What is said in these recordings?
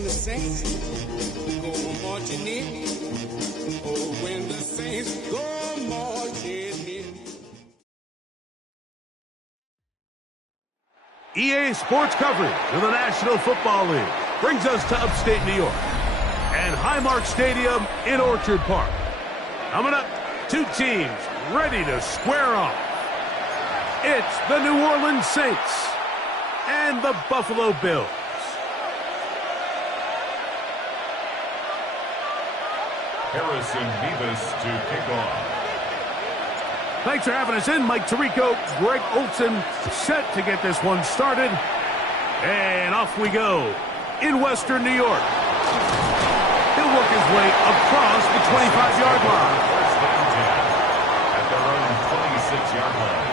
when the saints go marching in. Oh, when the saints go marching in. EA Sports coverage of the National Football League brings us to upstate New York and Highmark Stadium in Orchard Park. Coming up, two teams ready to square off. It's the New Orleans Saints and the Buffalo Bills. Harrison Beavis to kick off. Thanks for having us in. Mike Tirico, Greg Olson set to get this one started. And off we go in Western New York. He'll work his way across the 25-yard line. First down 10 at their own 26-yard line.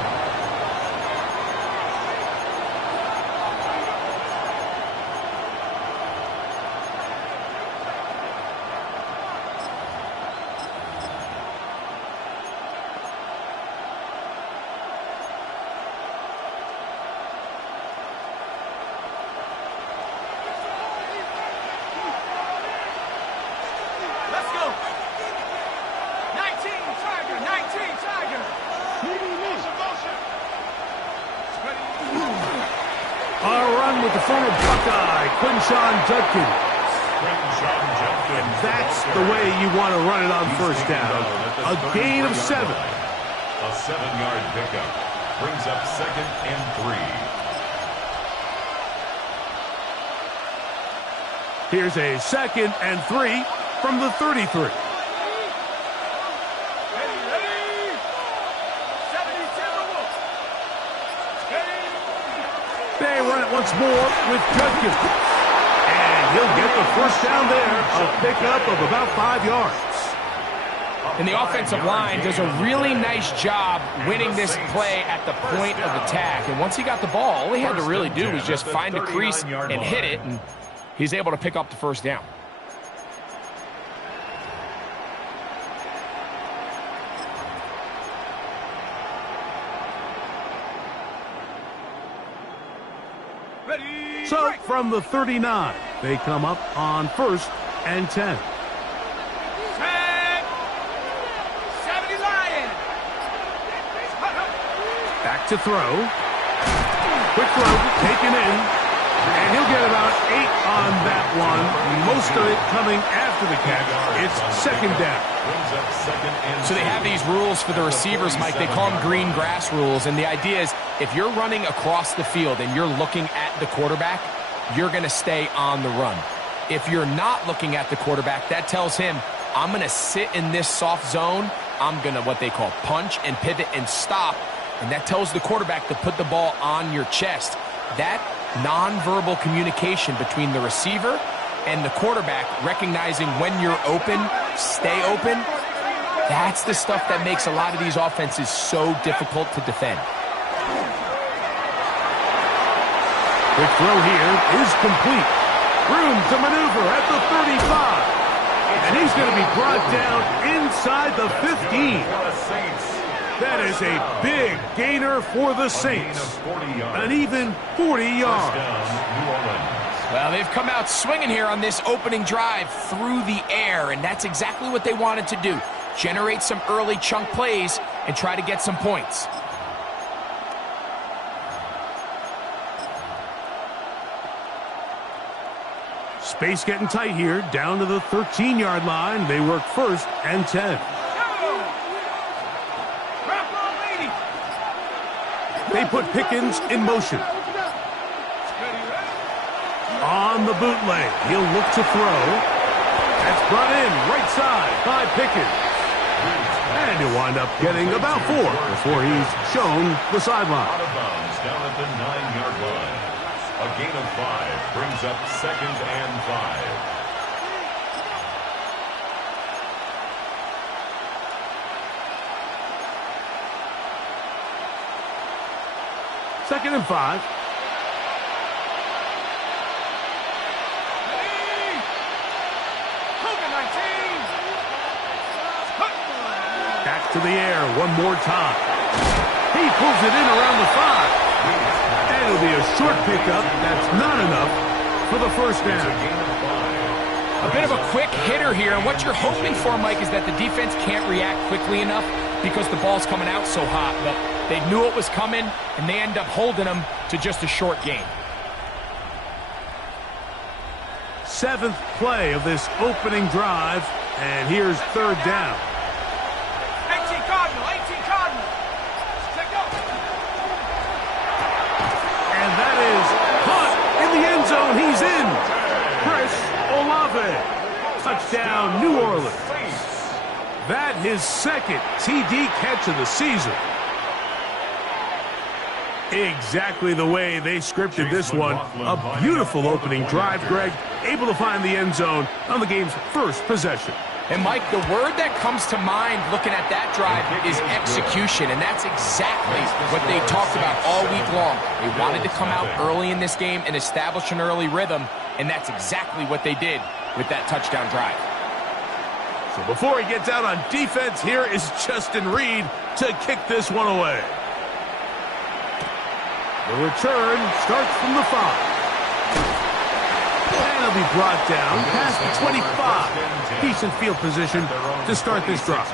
That's the way you want to run it on first down. A gain of 7. A 7-yard pickup brings up 2nd and 3. Here's a 2nd and 3 from the 33. They run it once more with Judkins. He'll get the first down there, a pickup of about 5 yards. And the offensive line does a really nice job winning this play at the point of attack. And once he got the ball, all he had to really do was just find a crease and hit it, and he's able to pick up the first down. So from the 39, they come up on 1st and 10. Back to throw. Quick throw taken in. And he'll get about 8 on that one. Most of it coming after the catch. It's 2nd down. So they have these rules for the receivers, Mike. They call them green grass rules. And the idea is if you're running across the field and you're looking at the quarterback, you're going to stay on the run. If you're not looking at the quarterback, that tells him, I'm going to sit in this soft zone. I'm going to what they call punch and pivot and stop. And that tells the quarterback to put the ball on your chest. That nonverbal communication between the receiver and the quarterback, recognizing when you're open, stay open, that's the stuff that makes a lot of these offenses so difficult to defend. Quick throw here is complete. Room to maneuver at the 35. And he's going to be brought down inside the 15. That is a big gainer for the Saints. An even 40 yards. Well, they've come out swinging here on this opening drive through the air, and that's exactly what they wanted to do. Generate some early chunk plays and try to get some points. Space getting tight here, down to the 13-yard line. They work 1st and 10. They put Pickens in motion. On the bootleg, he'll look to throw. That's brought in right side by Pickens. And he'll wind up getting about 4 before he's shown the sideline. Out of bounds down at the 9-yard line. A gain of 5 brings up 2nd and 5. Second and 5. Back to the air one more time. He pulls it in around the 5. And it'll be a short pickup. That's not enough for the first down. A bit of a quick hitter here, and what you're hoping for, Mike, is that the defense can't react quickly enough because the ball's coming out so hot. But they knew it was coming, and they end up holding them to just a short gain. 7th play of this opening drive, and here's 3rd down. 18 Cardinal, 18 Cardinal. Check up. And that is caught in the end zone. He's in. Chris Olave. Touchdown, New Orleans. That his 2nd TD catch of the season. Exactly the way they scripted this one. A beautiful opening drive, Greg. Able to find the end zone on the game's first possession. And, Mike, the word that comes to mind looking at that drive is execution, and that's exactly what they talked about all week long. They wanted to come out early in this game and establish an early rhythm, and that's exactly what they did with that touchdown drive. So before he gets out on defense, here is Justin Reed to kick this one away. The return starts from the 5. And he'll be brought down past the 25. Decent field position to start this drive.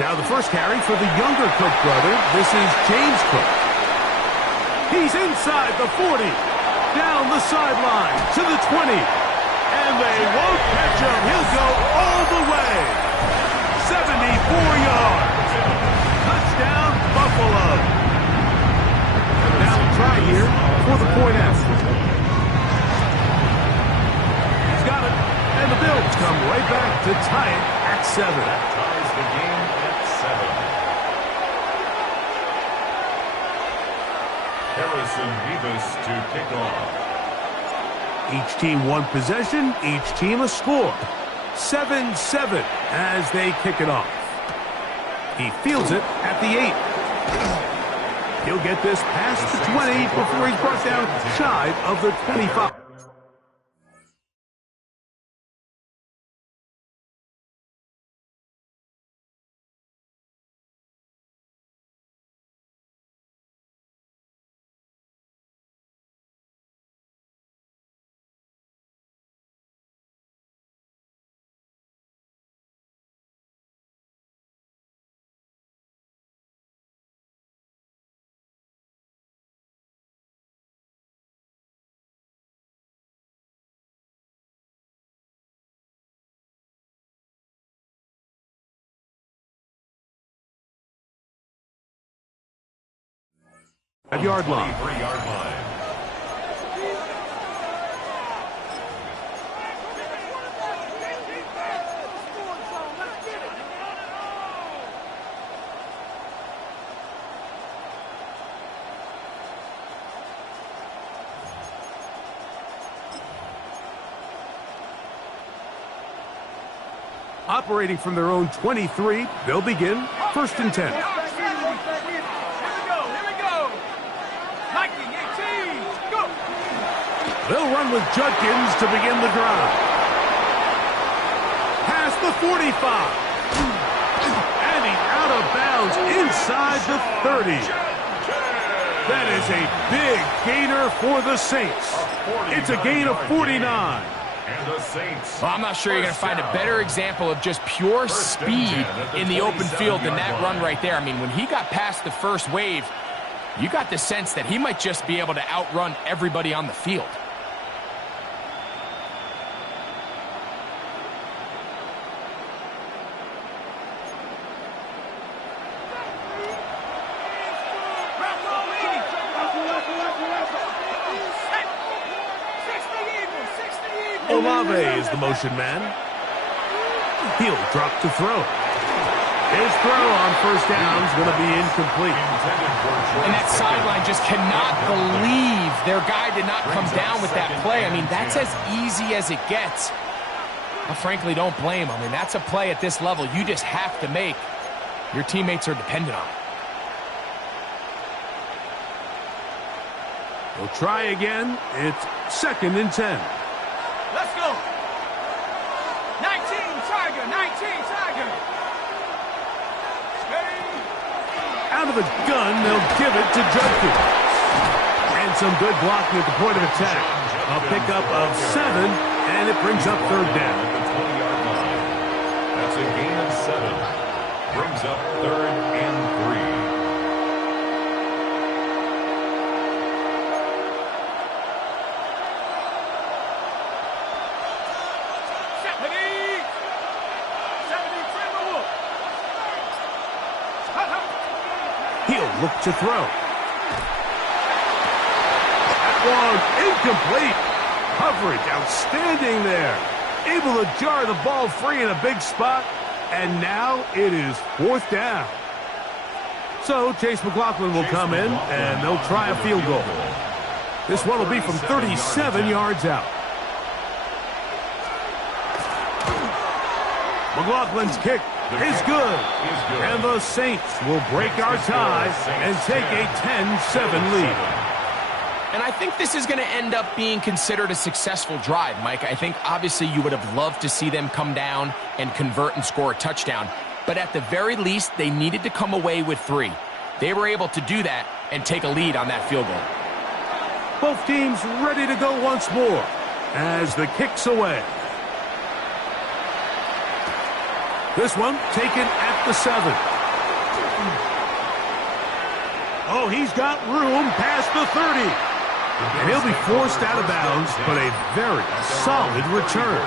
Now the first carry for the younger Cook brother. This is James Cook. He's inside the 40. Down the sideline to the 20. And they won't catch him. He'll go all the way. 74 yards. Touchdown, Buffalo. Now we'll try here for the point after. He's got it. And the Bills come right back to tie it at 7. That ties the game at 7. Harrison Beavis to kick off. Each team one possession, each team a score. 7-7 as they kick it off. He fields it at the 8. He'll get this past the 20 before he's brought down shy of the 25. Yard line. 23-yard line. Operating from their own 23, they'll begin 1st and 10. They'll run with Judkins to begin the drive. Past the 45. And he's out of bounds inside the 30. That is a big gainer for the Saints. It's a gain of 49. And the Saints. Well, I'm not sure you're going to find a better example of just pure speed in the open field than that run right there. I mean, when he got past the first wave, you got the sense that he might just be able to outrun everybody on the field. Olave is the motion man. He'll drop to throw. His throw on 1st down is going to be incomplete. And that sideline just cannot believe their guy did not come down with that play. I mean, that's as easy as it gets. I frankly don't blame him. I mean, that's a play at this level you just have to make. Your teammates are dependent on it. We'll try again. It's 2nd and 10. Let's go. 19 Tiger, 19 Tiger. Out of the gun, they'll give it to Judkins. And some good blocking at the point of attack. A pickup of 7, and it brings up 3rd down. At the 20-yard line. That's a gain of 7. Brings up 3rd and 3. He'll look to throw. That one incomplete. Coverage outstanding there. Able to jar the ball free in a big spot. And now it is 4th down. So Chase McLaughlin will come in, and they'll try a field goal. This one will be from 37 yards out. McLaughlin's kick is good. And the Saints will break our tie and take a 10-7 lead. And I think this is going to end up being considered a successful drive, Mike. I think obviously you would have loved to see them come down and convert and score a touchdown. But at the very least, they needed to come away with 3. They were able to do that and take a lead on that field goal. Both teams ready to go once more as the kick's away. This one taken at the 7. Oh, he's got room past the 30. And he'll be forced out of bounds, but a very solid return.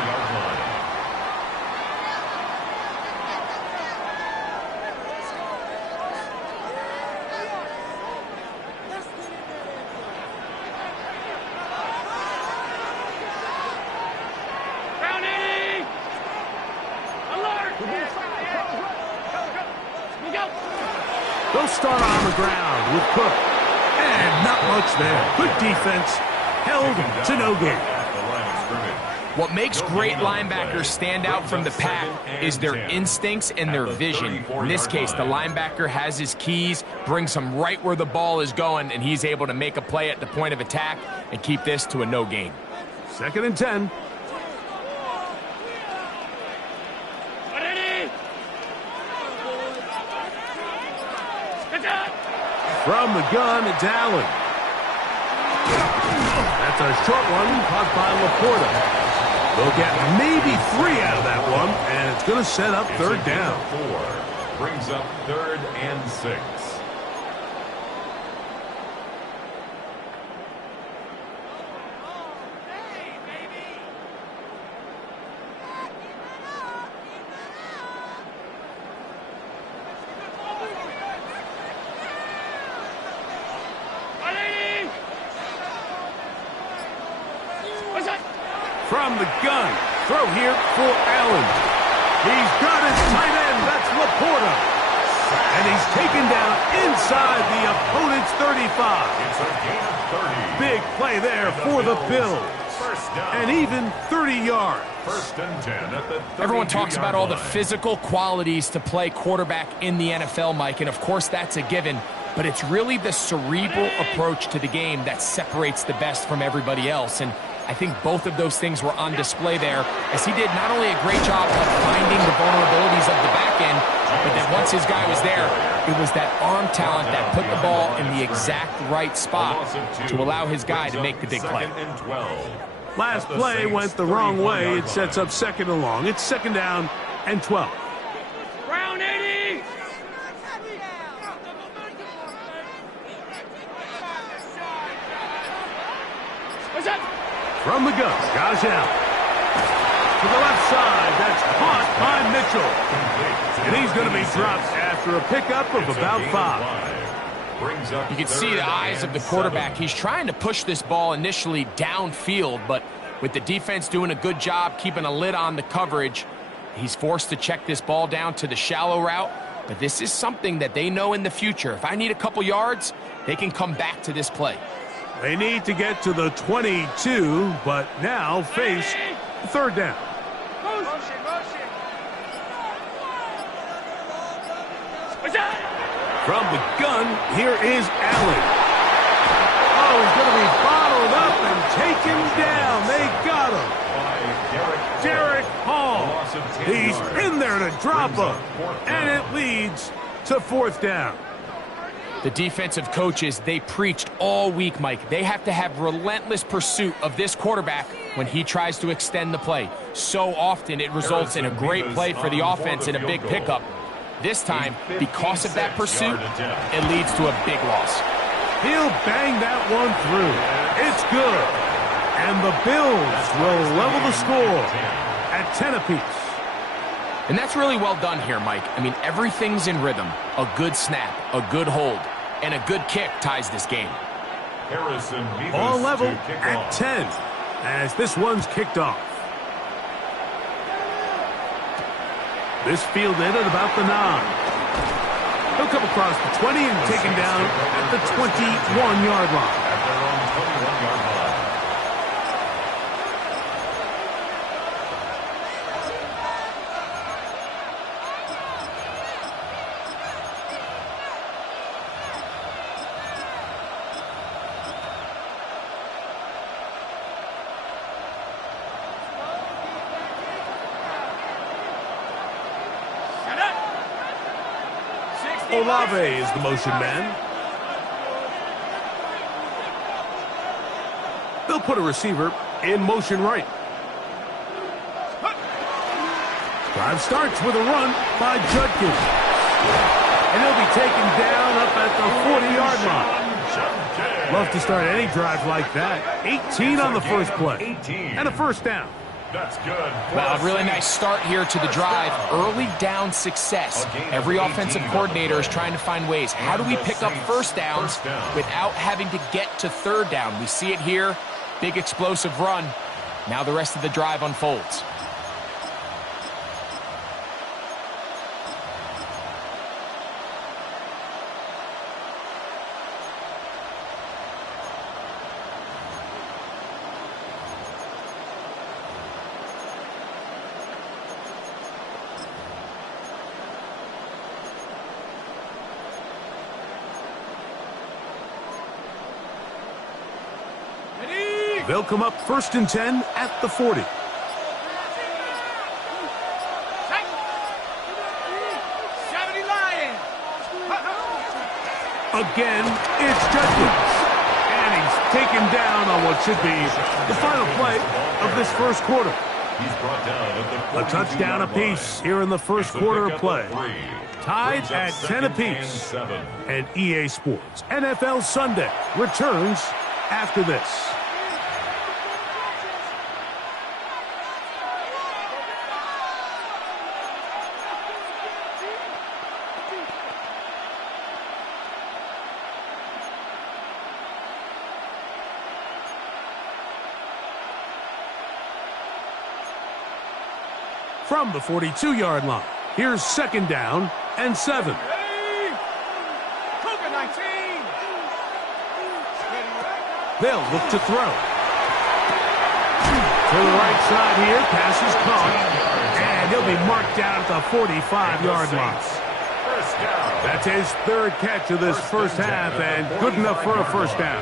They'll start on the ground with Cook. And not much there. Good defense. Held to no gain. What makes great linebackers stand out from the pack is their instincts and their vision. In this case, the linebacker has his keys, brings him right where the ball is going, and he's able to make a play at the point of attack and keep this to a no gain. 2nd and 10. From the gun, it's Allen. That's a short one caught by Laporta. They'll get maybe 3 out of that one, and it's going to set up 3rd down. 4 brings up 3rd and 6. From the gun, throw here for Allen. He's got his tight end, that's Laporta. And he's taken down inside the opponent's 35. It's a gain of 30. Big play there for the Bills. And even 30 yards. 1st and 10 at the Everyone talks about all the line. physical qualities to play quarterback in the NFL, Mike, and of course that's a given. But it's really the cerebral approach to the game that separates the best from everybody else. And I think both of those things were on display there, as he did not only a great job of finding the vulnerabilities of the back end, but then once his guy was there, it was that arm talent that put the ball in the exact right spot to allow his guy to make the big play. Last play went the wrong way. It sets up 2nd and long. It's 2nd down and 12. Round 80. What's up? From the gun, Gajal. To the left side, that's caught by Mitchell. And he's going to be dropped after a pickup of about 5. You can see the eyes of the quarterback. He's trying to push this ball initially downfield, but with the defense doing a good job keeping a lid on the coverage, he's forced to check this ball down to the shallow route. But this is something that they know in the future. If I need a couple yards, they can come back to this play. They need to get to the 22, but now face 3rd down. From the gun, here is Allen. Oh, he's going to be bottled up and taken down. They got him. Derek Hall. He's in there to drop him. And it leads to fourth down. The defensive coaches, they preached all week, Mike. They have to have relentless pursuit of this quarterback when he tries to extend the play. So often it results in a great play for the offense and a big pickup. This time, because of that pursuit, it leads to a big loss. He'll bang that one through. It's good. And the Bills will level the score at 10 apiece. And that's really well done here, Mike. I mean, everything's in rhythm. A good snap, a good hold, and a good kick ties this game. All level at 10 as this one's kicked off. This fielded at about the 9. He'll come across the 20 and taken down at the 21-yard line. At their own 21-yard line. Olave is the motion man. They'll put a receiver in motion right. Drive starts with a run by Judkins. And he'll be taken down up at the 40-yard line. Love to start any drive like that. 18 on the first play. And a first down. That's good. Well, a really nice start here to the drive. Early down success. Every offensive coordinator is trying to find ways. How do we pick up first downs without having to get to third down? We see it here. Big explosive run. Now the rest of the drive unfolds. They'll come up first and 10 at the 40. Again, it's Judkins. And he's taken down on what should be the final play of this first quarter. He's brought down at the A touchdown apiece here in the first quarter of play. Tied at 10 apiece. And EA Sports NFL Sunday returns after this. From the 42-yard line, here's second down and 7. They'll look to throw. To the right side here, pass is caught, and he'll be marked down at the 45-yard line. That's his third catch of this first half, and good enough for a first down.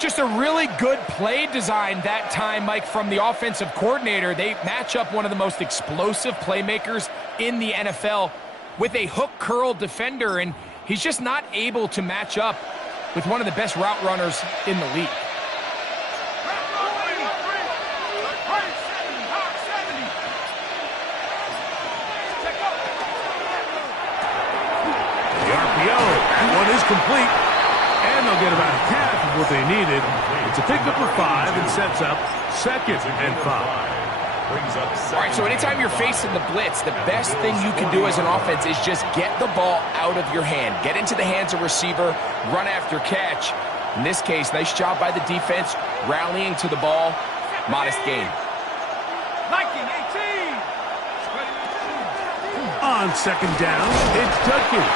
Just a really good play design that time, Mike, from the offensive coordinator. They match up one of the most explosive playmakers in the NFL with a hook curl defender, and he's just not able to match up with one of the best route runners in the league. The RPO, that one is complete. And they'll get about half of what they needed. It's a pickup of 5 and sets up second and 5. All right, so anytime you're facing the blitz, the best thing you can do as an offense is just get the ball out of your hand. Get into the hands of receiver, run after catch. In this case, nice job by the defense, rallying to the ball. Modest gain. On second down, it's Judkins.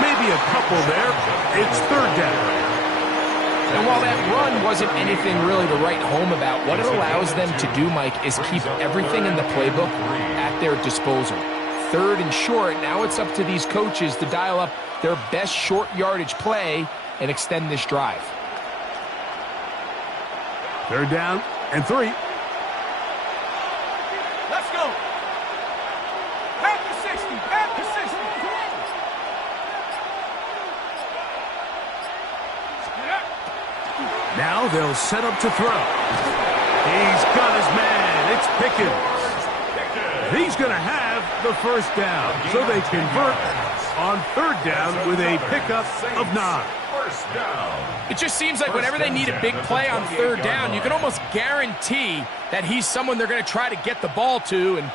Maybe a couple there. It's third down. And while that run wasn't anything really to write home about, what it allows them to do, Mike, is keep everything in the playbook at their disposal. 3rd and short. Now it's up to these coaches to dial up their best short yardage play and extend this drive. 3rd down and 3. Let's go. Back to 60. Back to 60. Now they'll set up to throw. He's got his man. It's Pickens. He's going to have the 1st down. So they convert on 3rd down with a pickup of 9. It just seems like whenever they need a big play on 3rd down, you can almost guarantee that he's someone they're going to try to get the ball to, and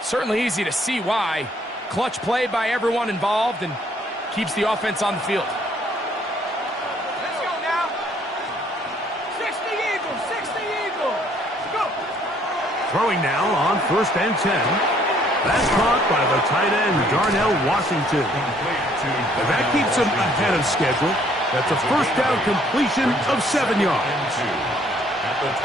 certainly easy to see why. Clutch play by everyone involved and keeps the offense on the field. Let's go now. 60 Eagles. 60 Eagles. Go. Throwing now on 1st and 10. That's caught by the tight end, Darnell Washington. And that keeps him ahead of schedule. That's a 1st down completion of 7 yards.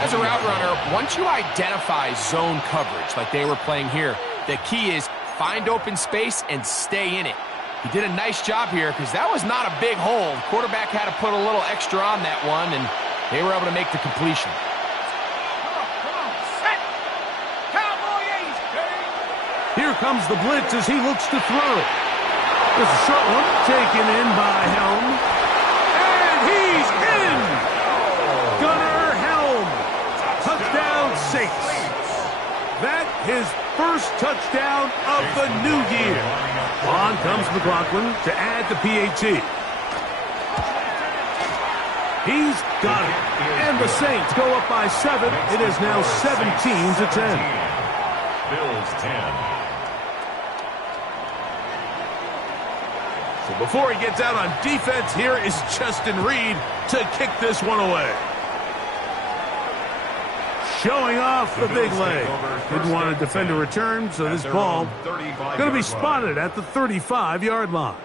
As a route runner, once you identify zone coverage like they were playing here, the key is find open space and stay in it. He did a nice job here because that was not a big hole. The quarterback had to put a little extra on that one, and they were able to make the completion. Here comes the blitz as he looks to throw. There's a short one taken in by Helm. And he's in! Gunnar Helm. Touchdown Saints. That his 1st touchdown of the new year. On comes McLaughlin to add the PAT. He's got it. And the Saints go up by 7. It is now 17-10. Bills 10. So before he gets out on defense, here is Justin Reed to kick this one away. Showing off the big leg. Didn't want to defend a return, so this ball going to be spotted at the 35-yard line.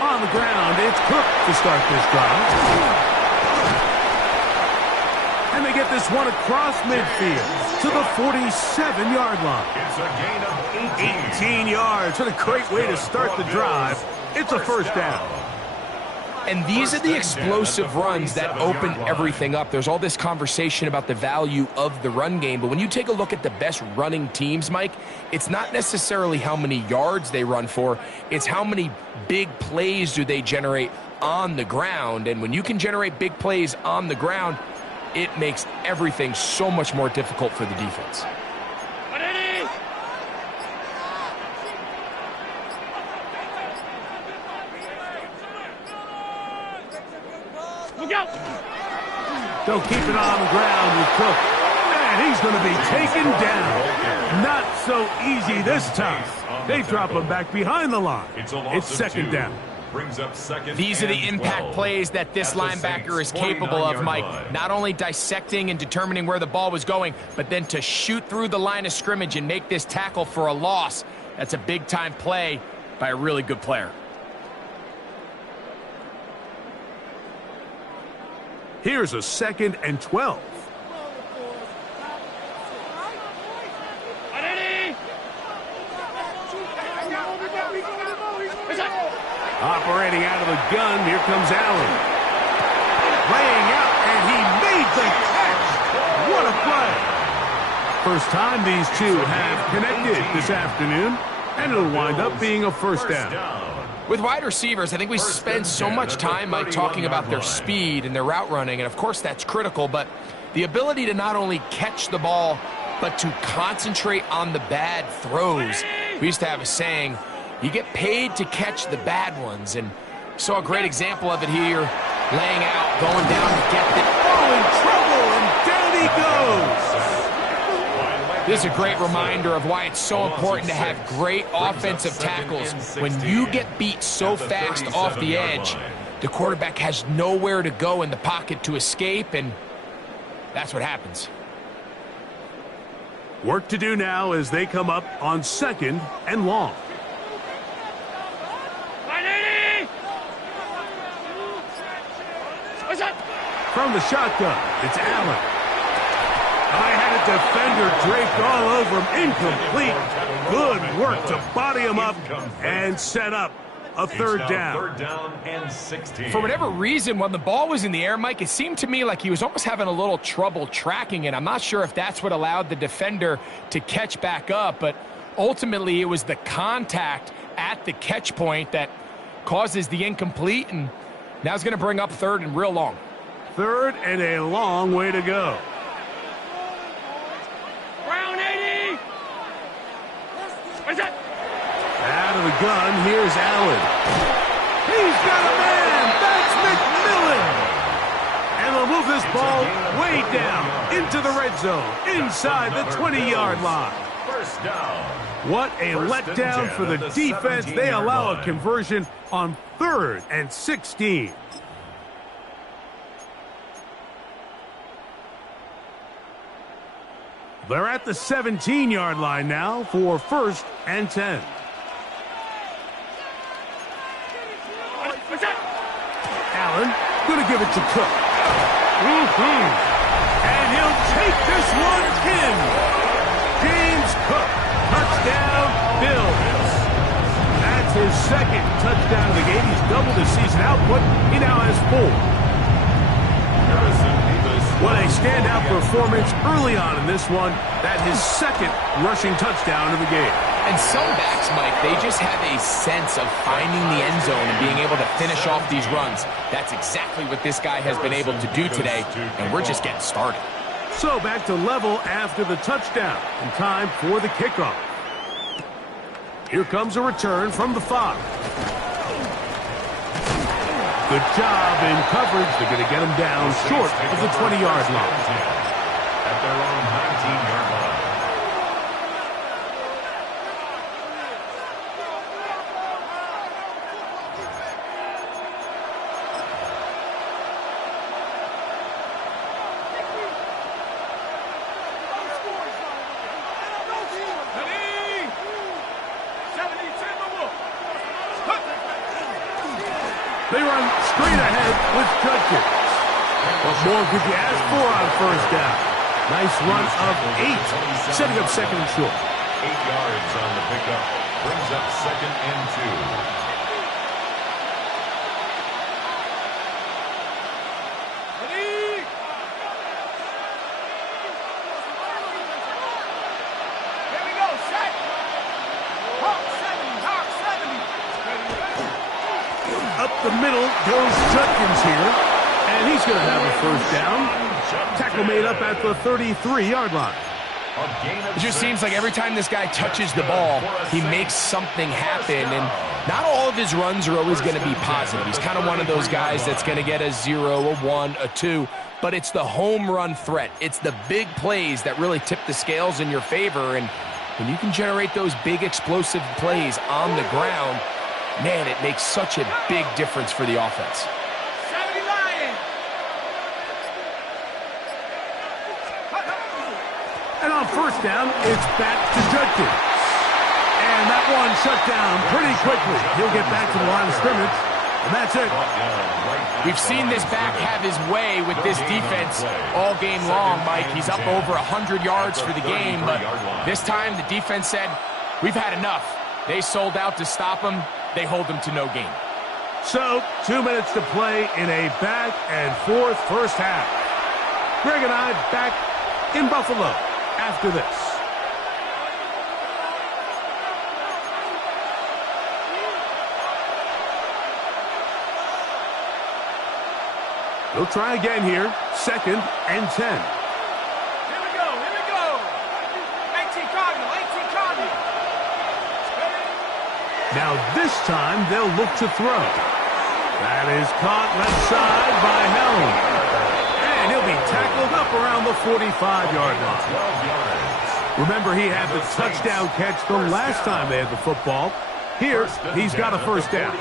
On the ground, it's Cook to start this drive. And they get this one across midfield to the 47-yard line. It's a gain of 18 yards. What a great way to start the drive. It's a 1st down. And these are the explosive runs that open everything up. There's all this conversation about the value of the run game, but when you take a look at the best running teams, Mike, it's not necessarily how many yards they run for, it's how many big plays do they generate on the ground. And when you can generate big plays on the ground, it makes everything so much more difficult for the defense. They'll keep it on the ground with Cook. And he's going to be taken down. Not so easy this time. They drop him back behind the line. It's 2nd down. These are the impact plays that this linebacker is capable of, Mike. Not only dissecting and determining where the ball was going, but then to shoot through the line of scrimmage and make this tackle for a loss. That's a big-time play by a really good player. Here's a 2nd and 12. Operating out of the gun, here comes Allen. Laying out, and he made the catch. What a play. First time these two have connected this afternoon, and it'll wind up being a 1st down. With wide receivers, I think we spend so much time, Mike, talking about their speed and their route running, and of course that's critical, but the ability to not only catch the ball, but to concentrate on the bad throws. We used to have a saying, you get paid to catch the bad ones, and saw a great example of it here, laying out, going down to get the... Oh, in trouble, and down he goes! This is a great reminder of why it's so important to have great offensive tackles. When you get beat so fast off the edge, the quarterback has nowhere to go in the pocket to escape, and that's what happens. Work to do now as they come up on 2nd and long. From the shotgun, it's Allen. I had a defender draped all over him. Incomplete. Good work to body him up and set up a third down. Third down and 16. For whatever reason, when the ball was in the air, Mike, it seemed to me like he was almost having a little trouble tracking it. I'm not sure if that's what allowed the defender to catch back up, but ultimately it was the contact at the catch point that causes the incomplete, and now it's going to bring up 3rd and real long. 3rd and a long way to go. Brown 80. What's that? Out of the gun, here's Allen. He's got a man. That's McMillan. And they'll move this ball way down into the red zone, inside the 20-yard line. First down. What a First and letdown 10 for the at the defense. They 17-yard allow a line. conversion on 3rd and 16. They're at the 17-yard line now for 1st and 10. Allen going to give it to Cook. And he'll take this one in. James Cook, touchdown, Bills. That's his 2nd touchdown of the game. He's doubled his season output. He now has 4. What a standout performance early on in this one. That his 2nd rushing touchdown of the game. And some backs, Mike, they just have a sense of finding the end zone and being able to finish off these runs. That's exactly what this guy has been able to do today, and we're just getting started. So back to level after the touchdown, and time for the kickoff. Here comes a return from the 5. Good job in coverage. They're going to get him down short of the 20-yard line. At their own 19-yard line. They run straight ahead with Judkins. What more could you ask for on 1st down? Nice run of 8, setting up 2nd and short. 8 yards on the pickup. Brings up 2nd and 2. Up the middle goes Judkins here, and he's going to have a 1st down. Tackle made up at the 33-yard line. It just seems like every time this guy touches the ball, he makes something happen, and not all of his runs are always going to be positive. He's kind of one of those guys that's going to get a 0, a 1, a 2, but it's the home run threat. It's the big plays that really tip the scales in your favor, and when you can generate those big explosive plays on the ground, man, it makes such a big difference for the offense. And on 1st down, it's back to Judkins. And that one shut down pretty quickly. He'll get back to the line of scrimmage, and that's it. We've seen this back have his way with this defense all game long, Mike. He's up over 100 yards for the game, but this time the defense said, we've had enough. They sold out to stop him. They hold him to no gain. So, 2 minutes to play in a back and forth 1st half. Greg and I back in Buffalo after this. They'll try again here. 2nd and 10. Here we go. 18 Cardinal. Now this time they'll look to throw. That is caught left side by Helm. And he'll be tackled up around the 45-yard line. Remember, he had the touchdown catch the last time they had the football. Here, he's got a first down.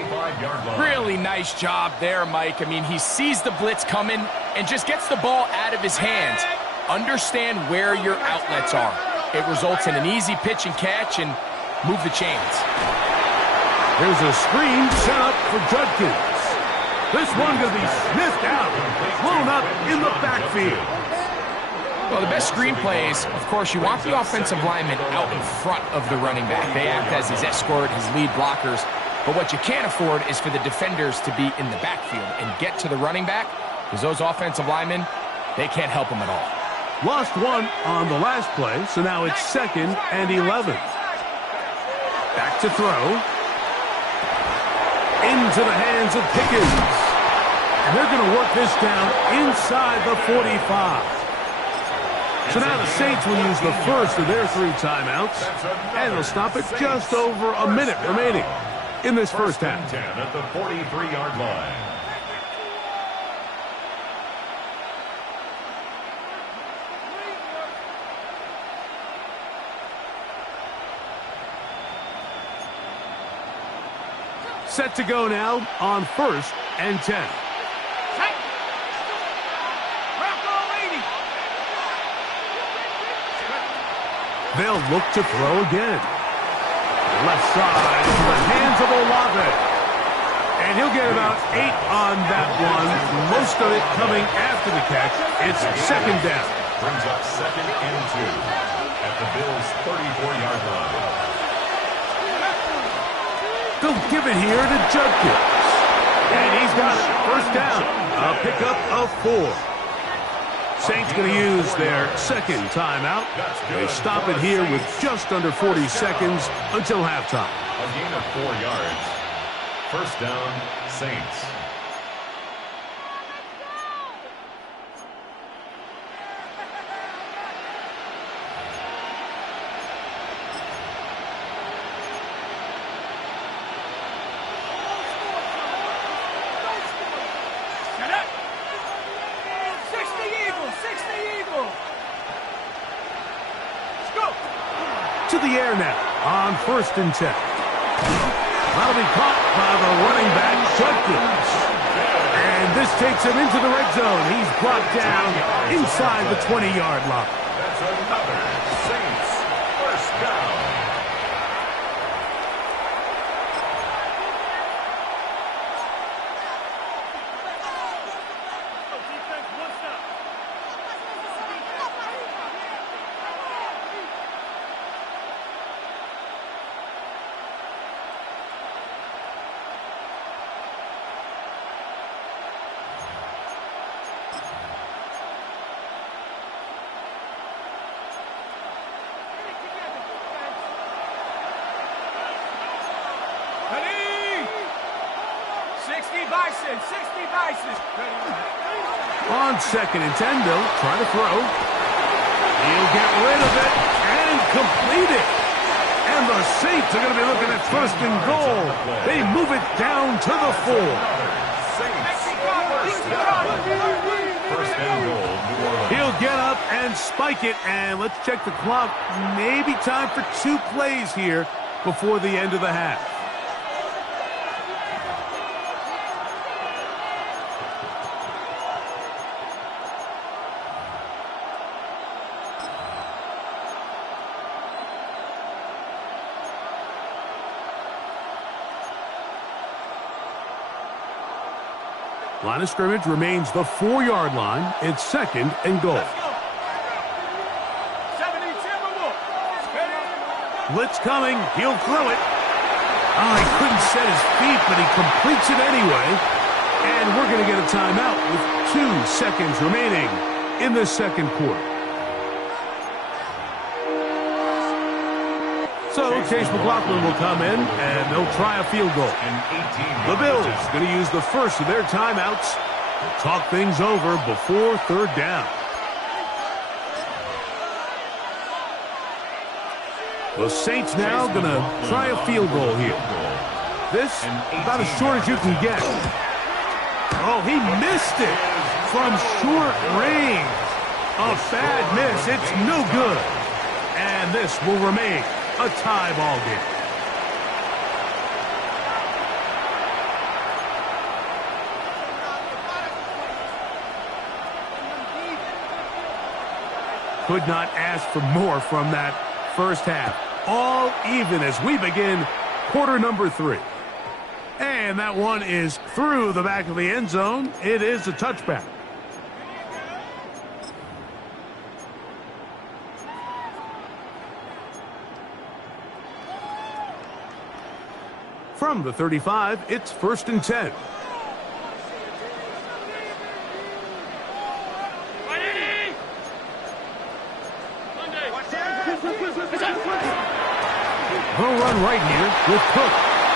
Really nice job there, Mike. I mean, he sees the blitz coming and just gets the ball out of his hands. Understand where your outlets are. It results in an easy pitch and catch and move the chains. There's a screen set up for Judkins. This one going to be sniffed out, blown up in the backfield. Well, the best screen plays, of course, you want the offensive lineman out in front of the running back. They act as his escort, his lead blockers. But what you can't afford is for the defenders to be in the backfield and get to the running back, because those offensive linemen, they can't help him at all. Lost one on the last play, so now it's 2nd and 11. Back to throw. Into the hands of Pickens. And they're going to work this down inside the 45. So now the Saints will use the first of their 3 timeouts, and they'll stop it just over a minute remaining in this first half. 10 at the 43-yard line. Set to go now on 1st and 10. They'll look to throw again. Left side to the hands of Olave. And he'll get about 8 on that one. Most of it coming after the catch. It's 2nd down. Brings up 2nd and 2 at the Bills' 34-yard line. They'll give it here to Judkins. And he's got it. First down. A pickup of 4. Saints going to use their 2nd timeout. They stop it here with just under 40 seconds until halftime. A gain of 4 yards. First down, Saints. To the air now on 1st and 10. That'll be caught by the running back, Judkins. And this takes him into the red zone. He's brought down inside the 20-yard line. That's another Saints first down. On 2nd and 10, Bill, trying to throw. He'll get rid of it and complete it. And the Saints are going to be looking at 1st and goal. They move it down to the 4. First and goal, New Orleans. He'll get up and spike it, and let's check the clock. Maybe time for 2 plays here before the end of the half. Line of scrimmage remains the 4-yard line. It's 2nd and goal. Blitz coming. He'll throw it. Oh, he couldn't set his feet, but he completes it anyway. And we're going to get a timeout with 2 seconds remaining in the 2nd quarter. So Chase McLaughlin will come in, and they'll try a field goal. The Bills going to use the first of their timeouts to talk things over before 3rd down. The Saints now going to try a field goal here. This about as short as you can get. Oh, he missed it from short range. A bad miss. It's no good. And this will remain a tie ball game. Could not ask for more from that first half. All even as we begin quarter number 3. And that one is through the back of the end zone. It is a touchback. From the 35, it's 1st and 10. He'll run right here with Cook.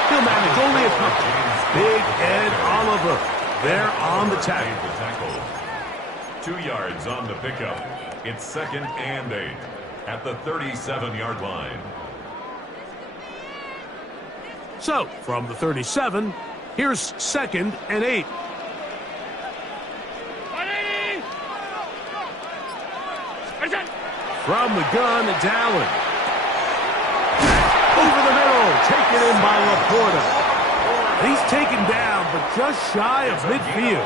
He'll manage only a couple. Big Ed Oliver there on the tackle. 2 yards on the pickup. It's 2nd and 8 at the 37-yard line. So, from the 37, here's 2nd and 8. From the gun, it's Allen. Over the middle, taken in by Laporta. He's taken down, but just shy of midfield.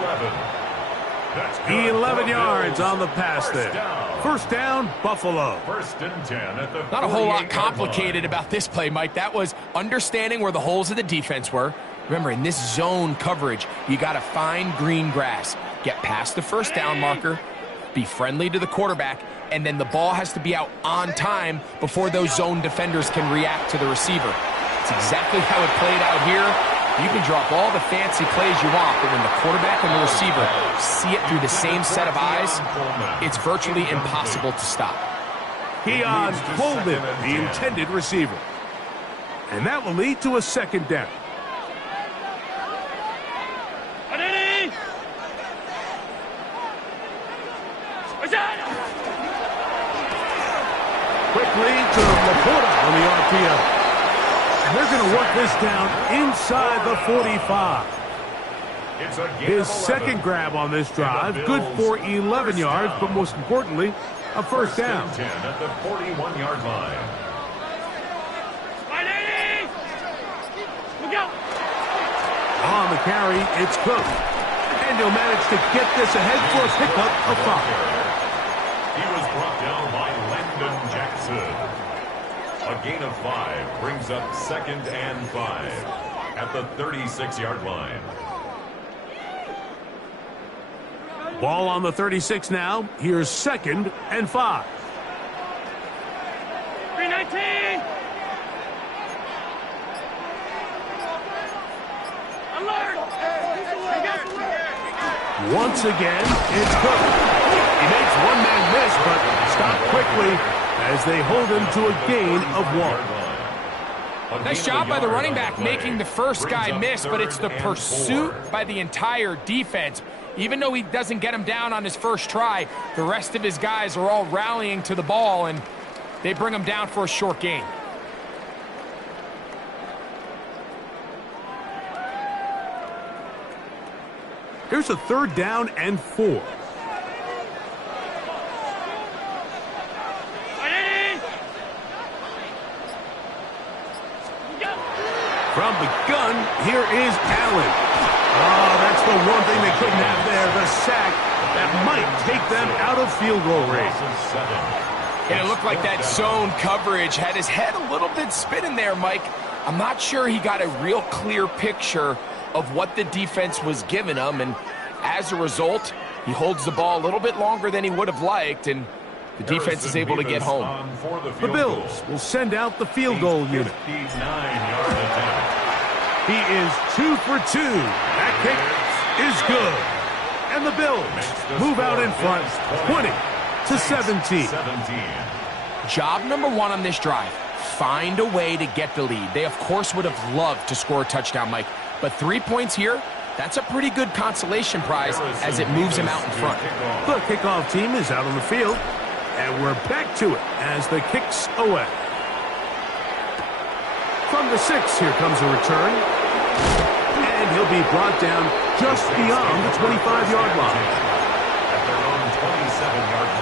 11 yards on the pass there. First down, Buffalo. 1st and 10 at the Not a whole lot complicated about this play, Mike. That was understanding where the holes of the defense were. Remember, in this zone coverage, you got to find green grass. Get past the first down marker, be friendly to the quarterback, and then the ball has to be out on time before those zone defenders can react to the receiver. It's exactly how it played out here. You can drop all the fancy plays you want, but when the quarterback and the receiver see it through the same set of eyes, it's virtually impossible to stop. Keon Coleman, the intended receiver. And that will lead to a 2nd down. Quickly to Laporta on the RPO. And they're going to work this down inside the 45. His 2nd grab on this drive, good for 11 yards, but most importantly, a first down. 10 at the 41-yard line. On the carry, it's Cook. And he'll manage to get this ahead for a pickup of 5. He was brought down by Landon Jackson. A gain of 5 brings up 2nd and 5 at the 36-yard line. Ball on the 36 now. Here's 2nd and 5. 319. Alert. Once again, it's Cook. He makes one man miss, but stopped quickly as they hold him to a gain of 1. Nice job by the running back making the first guy miss, but it's the pursuit by the entire defense. Even though he doesn't get him down on his first try, the rest of his guys are all rallying to the ball, and they bring him down for a short gain. Here's a 3rd down and 4. From the gun, here is Allen. Oh, that's the one thing they couldn't have there, the sack that might take them out of field goal range. And it looked like that zone coverage had his head a little bit spinning there, Mike. I'm not sure he got a real clear picture of what the defense was giving him, and as a result, he holds the ball a little bit longer than he would have liked, and the defense is able to get home. The Bills will send out the field goal unit. He is 2 for 2. That kick is good. And the Bills move out in front, 20-17. Job number 1 on this drive, find a way to get the lead. They, of course, would have loved to score a touchdown, Mike. But 3 points here, that's a pretty good consolation prize as it moves him out in front. The kickoff team is out on the field, and we're back to it as the kick's away. From the 6, here comes a return. And he'll be brought down just beyond the 25-yard line. At their own 27-yard line.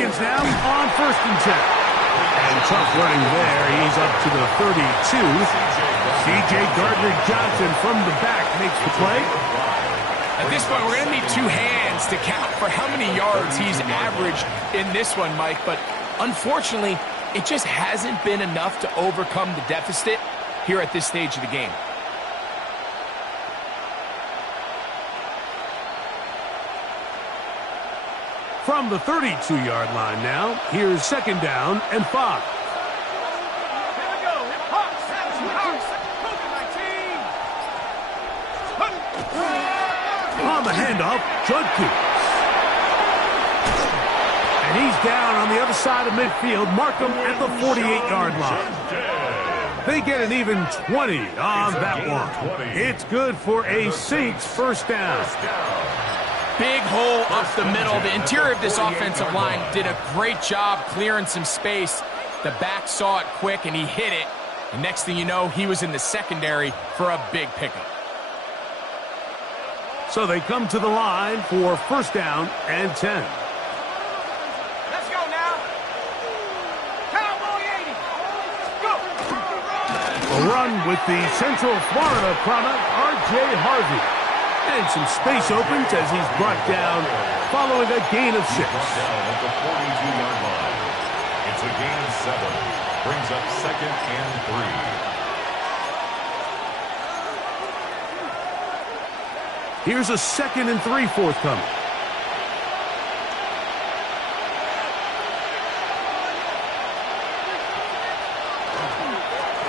Pickens now on 1st and 10. And tough running there. He's up to the 32. C.J. Gardner-Johnson from the back makes the play. At this point, we're going to need 2 hands to count for how many yards he's averaged in this one, Mike. But unfortunately, it just hasn't been enough to overcome the deficit here at this stage of the game. From the 32-yard line now, here's 2nd down and 5. On the handoff, Judkins. And he's down on the other side of midfield. Mark him at the 48-yard line. They get an even 20 on that one. It's good for a Saints 1st down. Big hole up the middle. The interior of this offensive line did a great job clearing some space. The back saw it quick, and he hit it. And next thing you know, he was in the secondary for a big pickup. So they come to the line for 1st down and 10. Let's go now. Cowboy 80. Go. A run with the Central Florida product, R.J. Harvey. And some space opens as he's brought down following a gain of 6. Down at the 42-yard line. It's a gain of 7. Brings up 2nd and 3. Here's a 2nd and 3 forthcoming.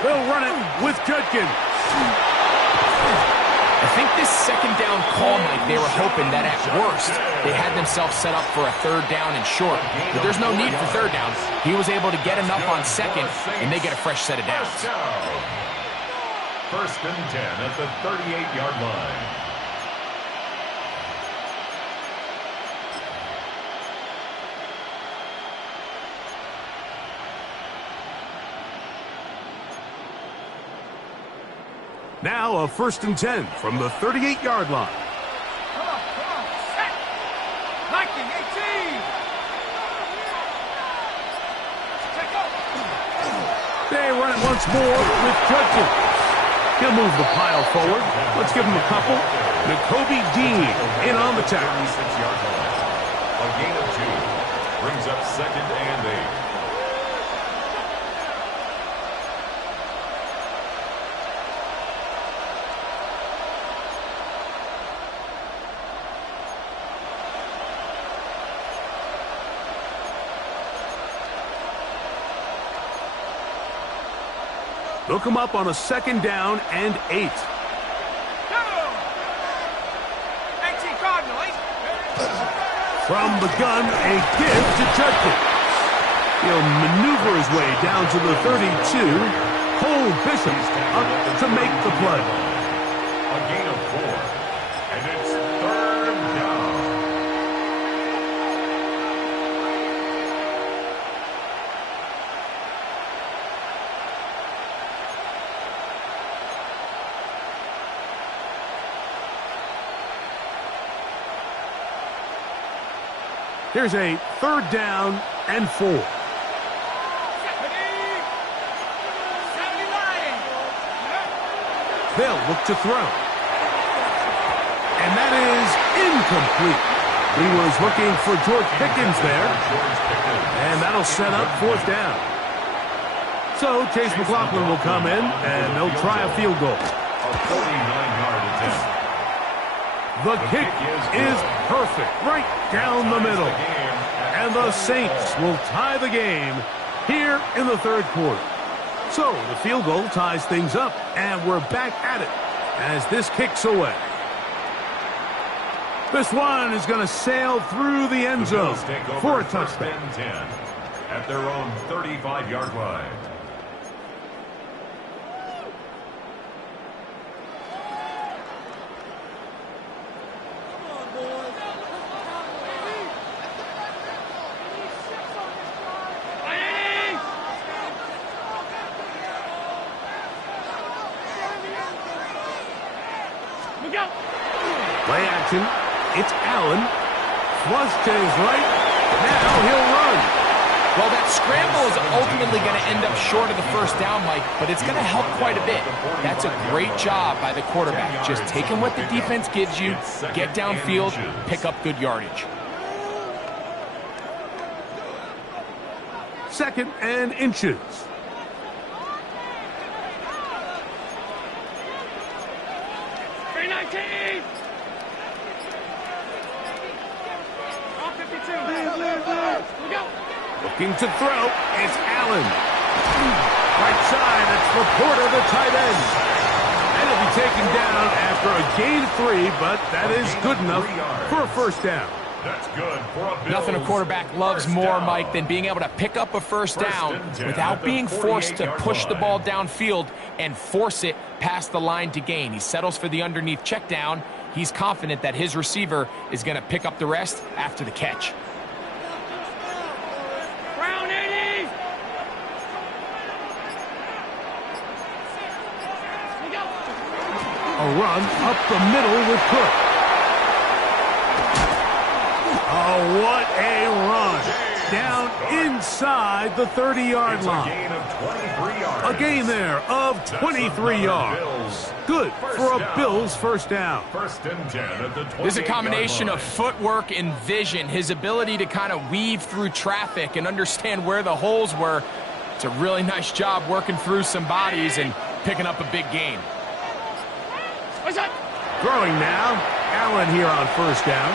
They'll run it with Judkins. I think this 2nd down call, Mike, they were hoping that at worst they had themselves set up for a 3rd down and short. But there's no need for 3rd downs. He was able to get enough on 2nd, and they get a fresh set of downs. 1st and 10 at the 38-yard line. Now a 1st and 10 from the 38-yard line. Come on. Set. Liking 18. Take over. They run it once more with Judkins. He'll move the pile forward. Let's give him a couple. Nakobe Dean in on the tackle. 36-yard line. A gain of 2. Brings up 2nd and 8. Look him up on a 2nd down and 8. Go. 18 Cardinal. From the gun, a give to Judkins. He'll maneuver his way down to the 32. Cole Bishop up to make the play. A gain of 4. And it's 3rd down. Here's a 3rd down and 4. They'll look to throw. And that is incomplete. He was looking for George Pickens there. And that'll set up 4th down. So Chase McLaughlin will come in, and they'll try a field goal. A 49-yard attempt. The kick is perfect, right down the middle. And the Saints will tie the game here in the 3rd quarter. So the field goal ties things up, and we're back at it as this kicks away. This one is going to sail through the end zone for a touchdown. 10 at their own 35-yard line. Play action. It's Allen. Flush to his right. Now he'll run. run. Well, that scramble is ultimately going to end up short of the first down, Mike, but it's going to help quite a bit. That's a great job by the quarterback. Just taking what the defense gives you, get downfield, pick up good yardage. 2nd and inches. Looking to throw, it's Allen. Right side, it's Laporta, the tight end. And he'll be taken down after a gain of 3, but that is good enough for a first down. That's good for a Bills. Nothing a quarterback loves more, Mike, than being able to pick up a first down without being forced to push the ball downfield and force it past the line to gain. He settles for the underneath check down. He's confident that his receiver is going to pick up the rest after the catch. A run up the middle with Cook. Oh, what a run. Down inside the 30-yard line. A gain there of 23 yards. Good for a Bills first down. There's a combination of footwork and vision, his ability to kind of weave through traffic and understand where the holes were. It's a really nice job working through some bodies and picking up a big gain. Throwing now. Allen here on first down.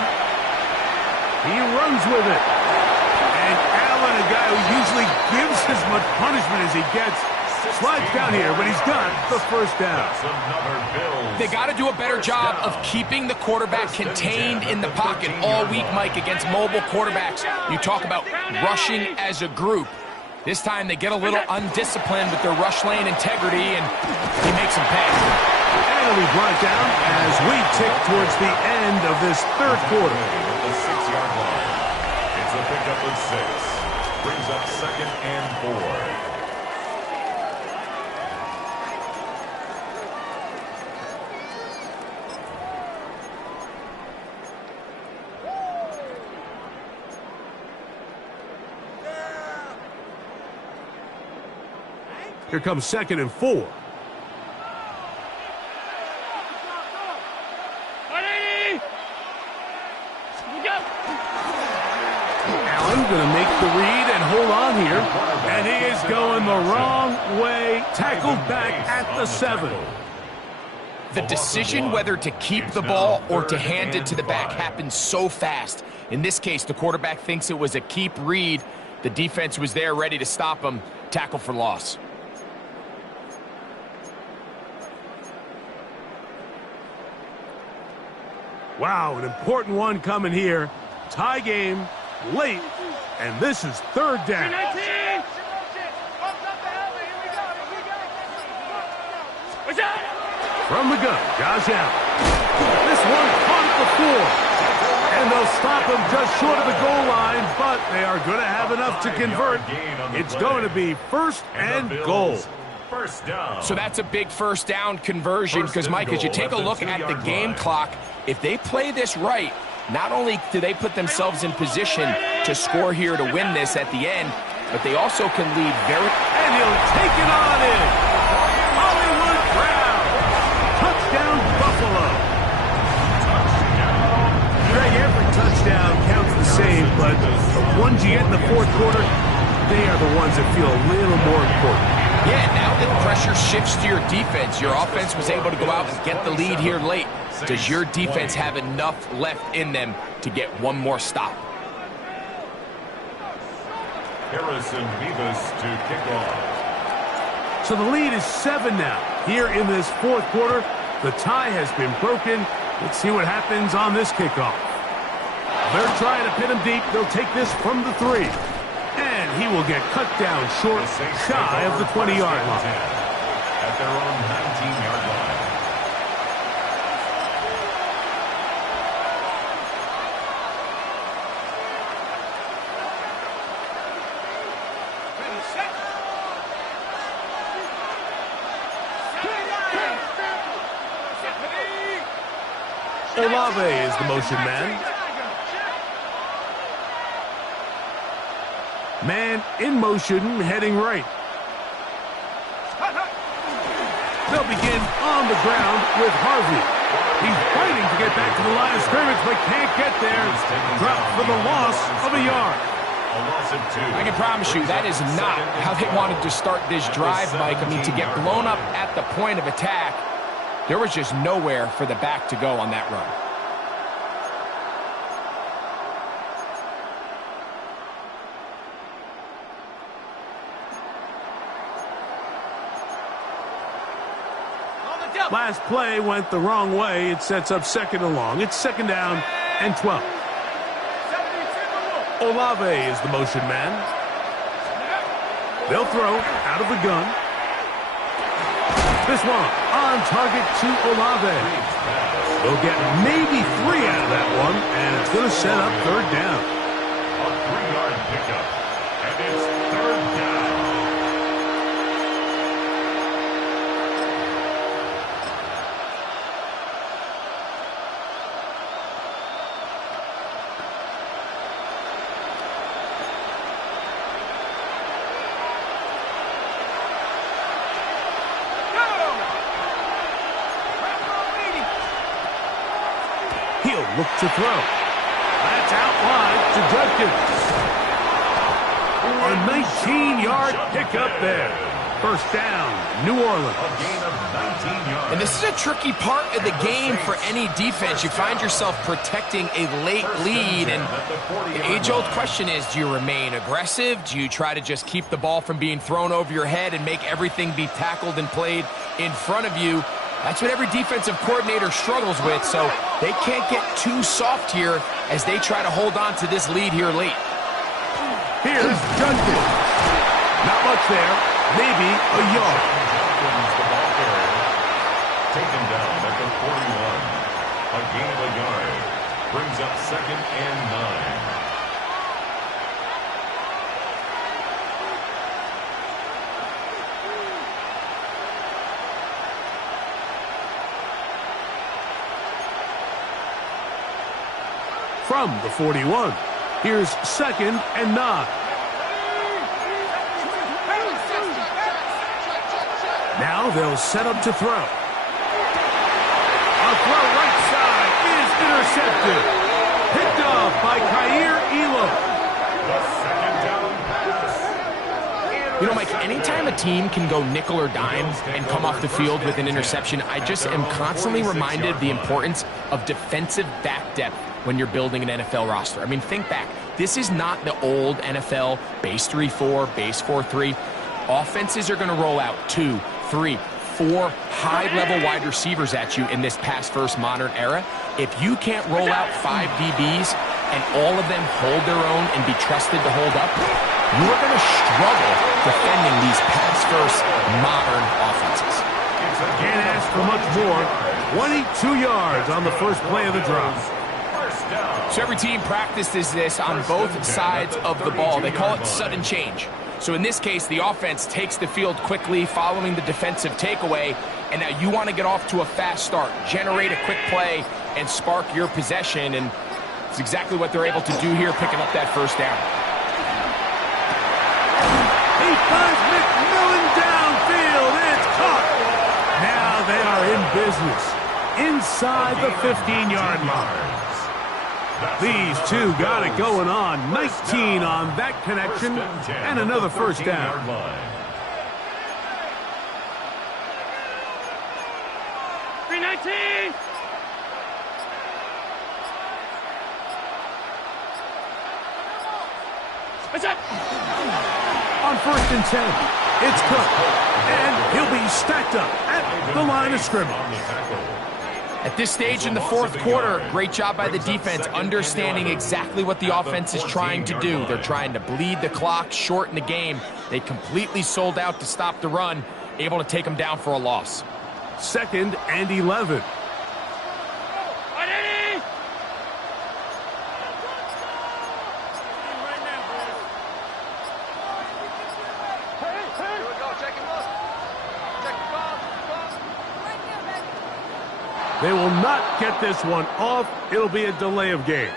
He runs with it. And Allen, a guy who usually gives as much punishment as he gets, slides down here, but he's got the first down. They got to do a better job of keeping the quarterback contained in the pocket all week, Mike, against mobile quarterbacks. You talk about rushing as a group. This time they get a little undisciplined with their rush lane integrity, and he makes them pay. And we brought it down as we tick towards the end of this third quarter. At the 6-yard line. It's a pickup of 6. Brings up 2nd and 4. Here comes 2nd and 4. Going to make the read and hold on here. And he is going the wrong way. Tackled back at the 7. The decision whether to keep the ball or to hand it to the back happens so fast. In this case, the quarterback thinks it was a keep read. The defense was there ready to stop him. Tackle for loss. Wow, an important one coming here. Tie game, late, and this is 3rd down. From the gun, Josh Allen. This one caught the floor. And they'll stop him just short of the goal line, but they are going to have enough to convert. It's going to be 1st and goal. First down. So that's a big first down conversion because, Mike, as you take a look at the game clock, if they play this right, not only do they put themselves in position to score here to win this at the end, but they also can lead very... And he'll take it on in. Hollywood Brown. Touchdown, Buffalo. Greg, every touchdown counts the same, but the ones you get in the fourth quarter, they are the ones that feel a little more important. Yeah, now that pressure shifts to your defense, your offense was able to go out and get the lead here late. Does your defense have enough left in them to get one more stop? Harrison Beavis to kick off. So the lead is 7 now. Here in this fourth quarter, the tie has been broken. Let's see what happens on this kickoff. They're trying to pin him deep. They'll take this from the 3. And he will get cut down short, shy of the 20-yard line. At their own 19-yard line. Olave is the motion man. Man in motion, heading right. They'll begin on the ground with Harvey. He's fighting to get back to the line of scrimmage, but can't get there. Dropped for the loss of a yard. I can promise you that is not how they wanted to start this drive, Mike. I mean, to get blown up at the point of attack, there was just nowhere for the back to go on that run. Last play went the wrong way. It sets up second and long. It's second down and 12. Olave is the motion man. They'll throw out of the gun. This one on target to Olave. They'll get maybe 3 out of that one, and it's going to set up third down. A 3-yard pickup, and it's third down. He'll look to throw. That's out wide to Judkins. A 19-yard pickup there. First down, New Orleans. A gain of 19 yards. And this is a tricky part of the game for any defense. You find yourself protecting a late lead, and the age-old question is, do you remain aggressive? Do you try to just keep the ball from being thrown over your head and make everything be tackled and played in front of you? That's what every defensive coordinator struggles with, so they can't get too soft here as they try to hold on to this lead here late. Here's Judkins. Not much there. Maybe a yard. Taken down at the 41. A gain of a yard. Brings up second and 9. From the 41, here's second and 9. Now they'll set up to throw. A throw right side is intercepted. Picked off by Kaiir Elam. You know, Mike, anytime a team can go nickel or dime and come off the field with an interception, I just am constantly reminded of the importance of defensive back depth when you're building an NFL roster. I mean, think back. This is not the old NFL base 3-4, base 4-3. Offenses are going to roll out 2, 3, 4 high-level wide receivers at you in this pass-first modern era. If you can't roll out 5 DBs and all of them hold their own and be trusted to hold up, you're going to struggle defending these pass-first modern offenses. Can't ask for much more. 22 yards on the first play of the drive. So every team practices this on both sides of the ball. They call it sudden change. So in this case, the offense takes the field quickly following the defensive takeaway, and now you want to get off to a fast start, generate a quick play, and spark your possession, and it's exactly what they're able to do here, picking up that first down. He finds McMillan downfield, and it's caught. Now they are in business inside the 15-yard line. These two got it going on. 19 on that connection, and another first down. 319. On first and 10, it's Cook, and he'll be stacked up at the line of scrimmage. At this stage in the fourth quarter, great job by the defense, understanding exactly what the offense is trying to do. They're trying to bleed the clock, shorten the game. They completely sold out to stop the run, able to take them down for a loss. Second and 11. They will not get this one off. It'll be a delay of game.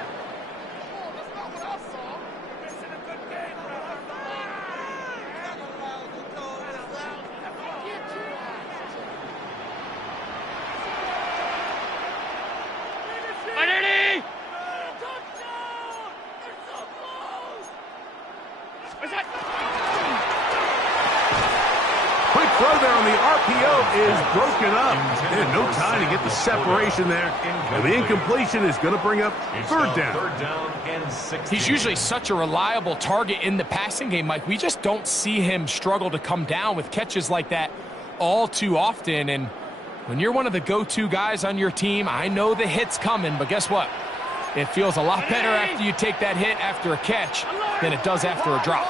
the RPO is broken up. They had no time to get the separation there. And the incompletion is going to bring up third down. Third down and 16. He's usually such a reliable target in the passing game, Mike. We just don't see him struggle to come down with catches like that all too often. And when you're one of the go-to guys on your team, I know the hit's coming, but guess what? It feels a lot better after you take that hit after a catch than it does after a drop.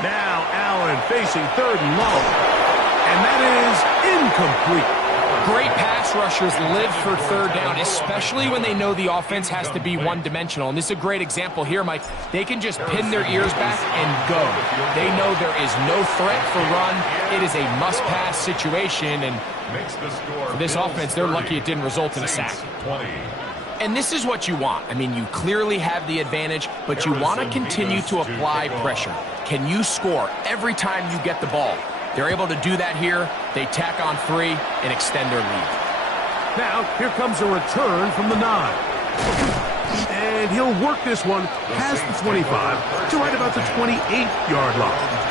Now Allen facing third and long. And that is incomplete. Great pass rushers live for third down, especially when they know the offense has to be one-dimensional. And this is a great example here, Mike. They can just pin their ears back and go. They know there is no threat for run. It is a must-pass situation. And for this offense, they're lucky it didn't result in a sack. And this is what you want. I mean, you clearly have the advantage, but you want to continue to apply pressure. Can you score every time you get the ball? They're able to do that here. They tack on 3 and extend their lead. Now, here comes a return from the 9. And he'll work this one past the 25 to right about the 28-yard line.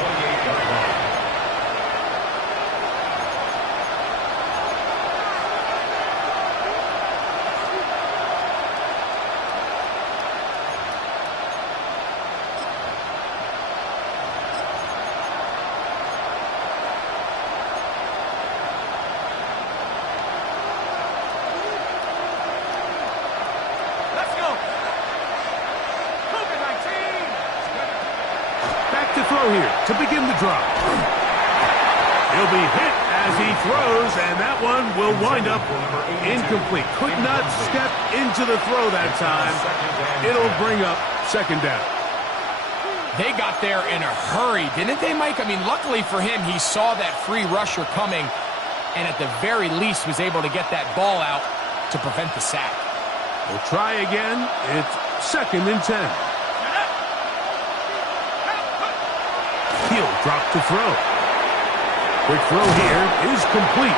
Here to begin the drive. He'll be hit as he throws, and that one will wind up incomplete. Could not step into the throw that time. It'll bring up second down. They got there in a hurry, didn't they, Mike? I mean, luckily for him, he saw that free rusher coming, and at the very least was able to get that ball out to prevent the sack. We'll try again. It's second and 10. He'll drop to throw. Quick throw here is complete.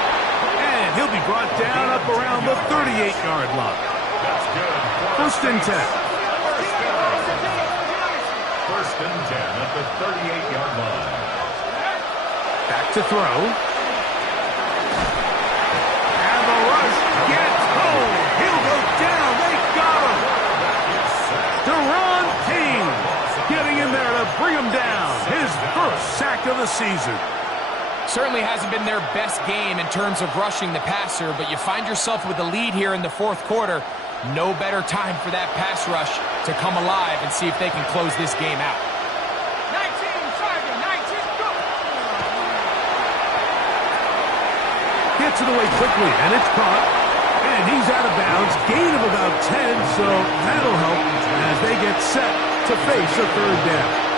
And he'll be brought down up around the 38-yard line. That's good. First and 10. First and 10 at the 38-yard line. Back to throw. And the rush gets home. He'll go down. They got him. Deron King getting in there to bring him down. His first sack of the season. Certainly hasn't been their best game in terms of rushing the passer, but you find yourself with a lead here in the fourth quarter. No better time for that pass rush to come alive and see if they can close this game out. 19, Tiger, 19, go! Gets it away quickly, and it's caught. And he's out of bounds. Gain of about 10, so that'll help as they get set to face a third down.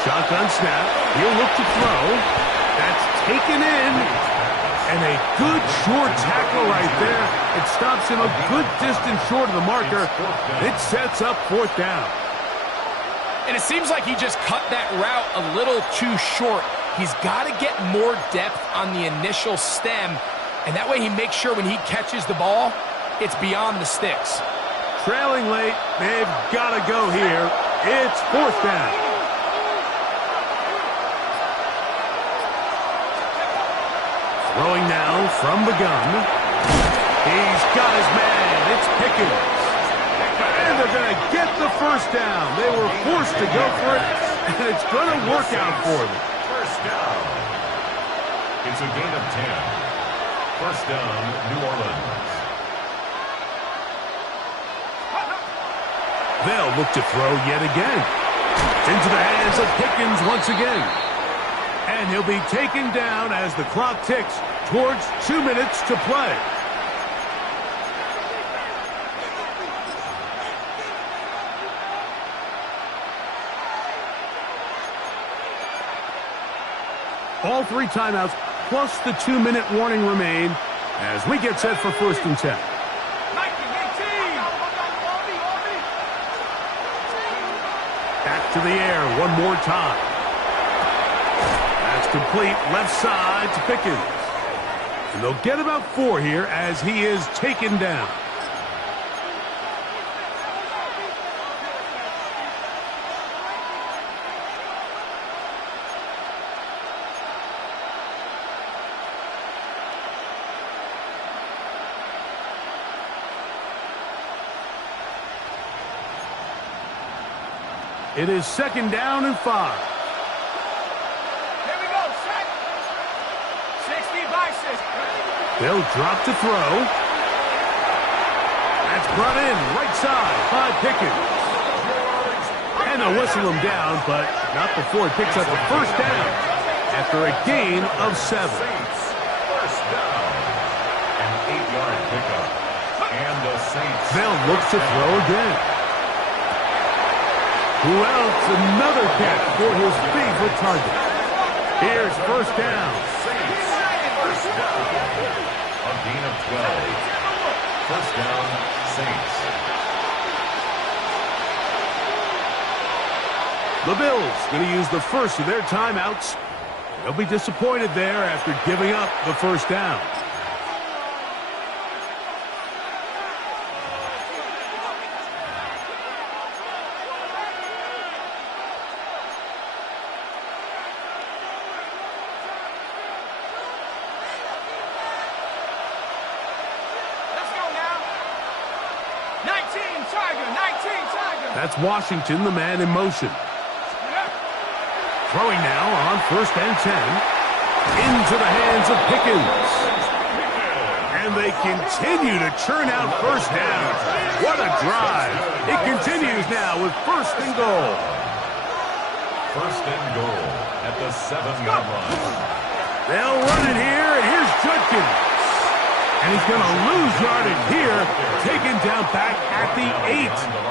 Shotgun snap. He'll look to throw. That's taken in. And a good short tackle right there. It stops him a good distance short of the marker. It sets up fourth down. And it seems like he just cut that route a little too short. He's got to get more depth on the initial stem. And that way he makes sure when he catches the ball, it's beyond the sticks. Trailing late. They've got to go here. It's fourth down. Throwing now from the gun. He's got his man. It's Pickens. And they're going to get the first down. They were forced to go for it, and it's going to work out for them. First down. It's a gain of 10. First down, New Orleans. They'll look to throw yet again. It's into the hands of Pickens once again. And he'll be taken down as the clock ticks towards 2 minutes to play. All 3 timeouts plus the 2-minute warning remain as we get set for first and 10. 19, 18! Back to the air one more time. That's complete left side to Pickens. And they'll get about 4 here as he is taken down. It is 2nd down and 5. Here we go, set. 60 by 60. They'll drop to throw. That's brought in right side by Pickens. And they'll whistle him down, but not before he picks up the 1st down after a gain of 7. First down. An 8-yard pickup. And the Saints. They'll look to throw again. Who else? Another catch for his favorite target. Here's 1st down. Saints. First down. A gain of 12. First down, Saints. The Bills going to use the first of their timeouts. They'll be disappointed there after giving up the 1st down. That's Washington, the man in motion. Throwing now on 1st and 10. Into the hands of Pickens. And they continue to churn out 1st down. What a drive. It continues now with 1st and goal. 1st and goal at the 7-yard line. They'll run it here, and here's Judkins. And he's going to lose yardage here, taken down back at the 8.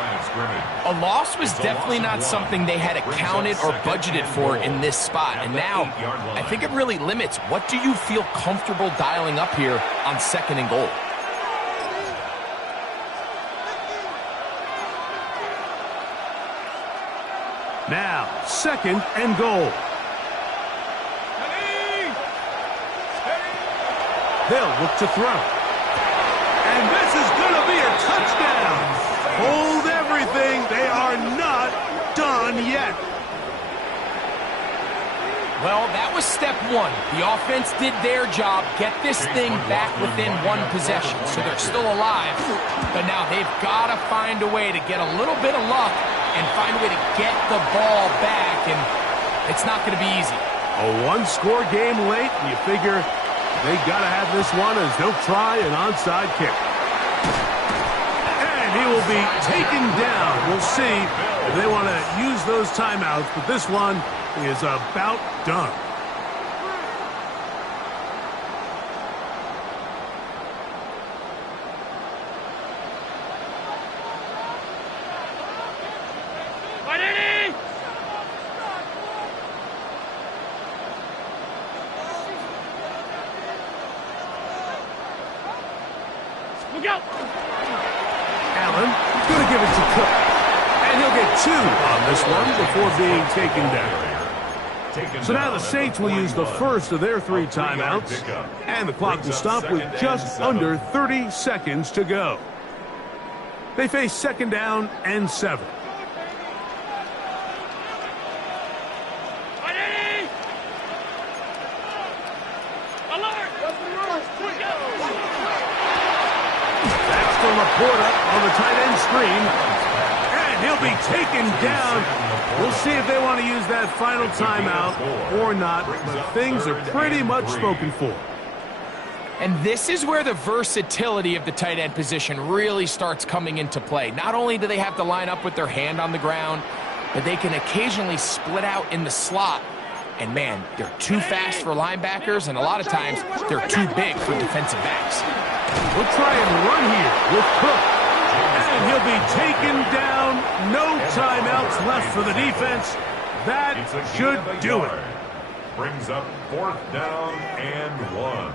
A loss was definitely not something they had accounted or budgeted for in this spot. And now, I think it really limits what do you feel comfortable dialing up here on 2nd and goal. Now, 2nd and goal. They'll look to throw. And this is going to be a touchdown. Hold everything. They are not done yet. Well, that was step 1. The offense did their job, get this thing back within 1 possession, so they're still alive. But now they've got to find a way to get a little bit of luck and find a way to get the ball back, and it's not going to be easy. A 1-score game late, and you figure they got to have this one as they'll try an onside kick. And he will be taken down. We'll see if they want to use those timeouts, but this one is about done. Allen going to give it to Cook. And he'll get 2 on this one before being taken down. So now the Saints will use the first of their 3 timeouts. And the clock will stop with just under 30 seconds to go. They face 2nd down and 7. Laporta on the tight end screen, and he'll be taken down. We'll see if they want to use that final timeout or not, but things are pretty much spoken for. And this is where the versatility of the tight end position really starts coming into play. Not only do they have to line up with their hand on the ground, but they can occasionally split out in the slot. And man, they're too fast for linebackers, and a lot of times they're too big for defensive backs. We'll try and run here with Cook. And he'll be taken down. No timeouts left for the defense. That should do it. Brings up 4th down and 1.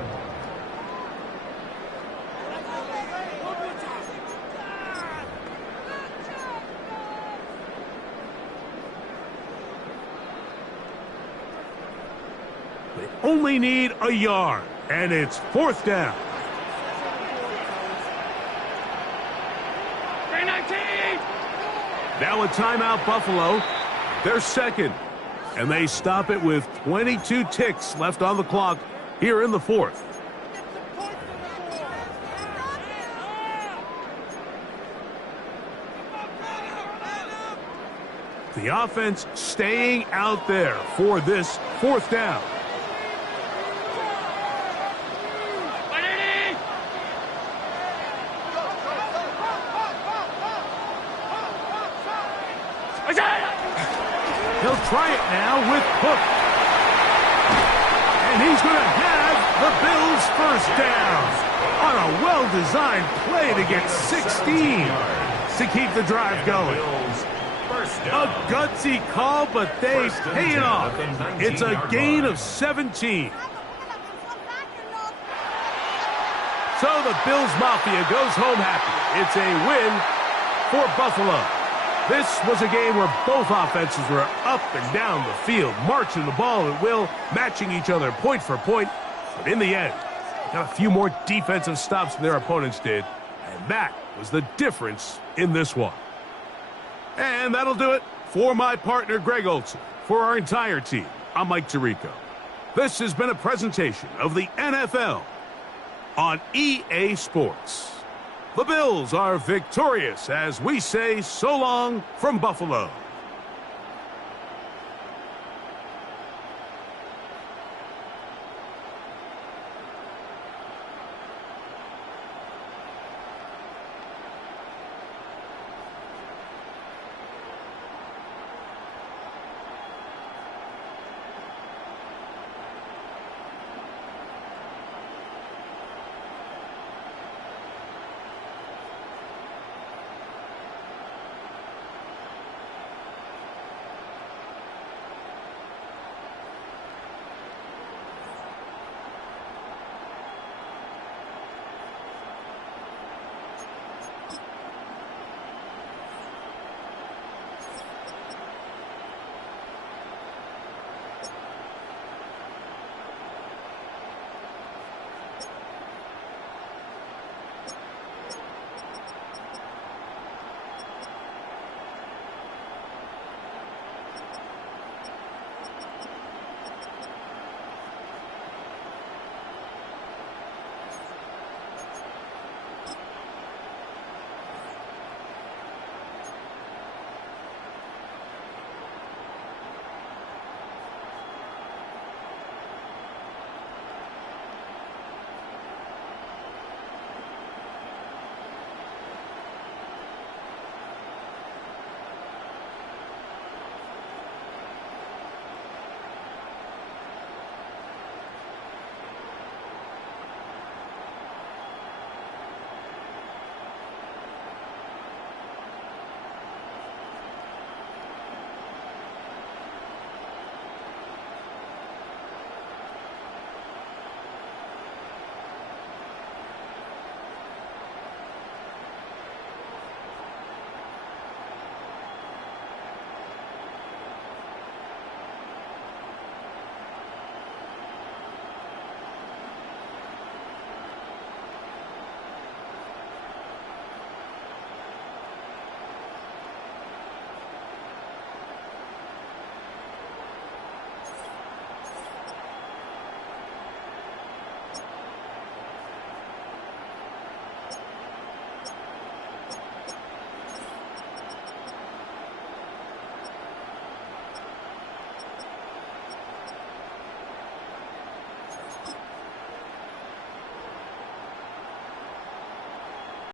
They only need a yard, and it's 4th down. 319! Now a timeout, Buffalo. They're second, and they stop it with 22 ticks left on the clock here in the 4th. The offense staying out there for this 4th down. He'll try it now with Cook. And he's going to have the Bills' 1st down on a well-designed play to get 16 to keep the drive going. A gutsy call, but they pay it off. It's a gain of 17. So the Bills Mafia goes home happy. It's a win for Buffalo. This was a game where both offenses were up and down the field, marching the ball at will, matching each other point for point. But in the end, they got a few more defensive stops than their opponents did, and that was the difference in this one. And that'll do it for my partner, Greg Olson. For our entire team, I'm Mike Tirico. This has been a presentation of the NFL on EA Sports. The Bills are victorious as we say so long from Buffalo.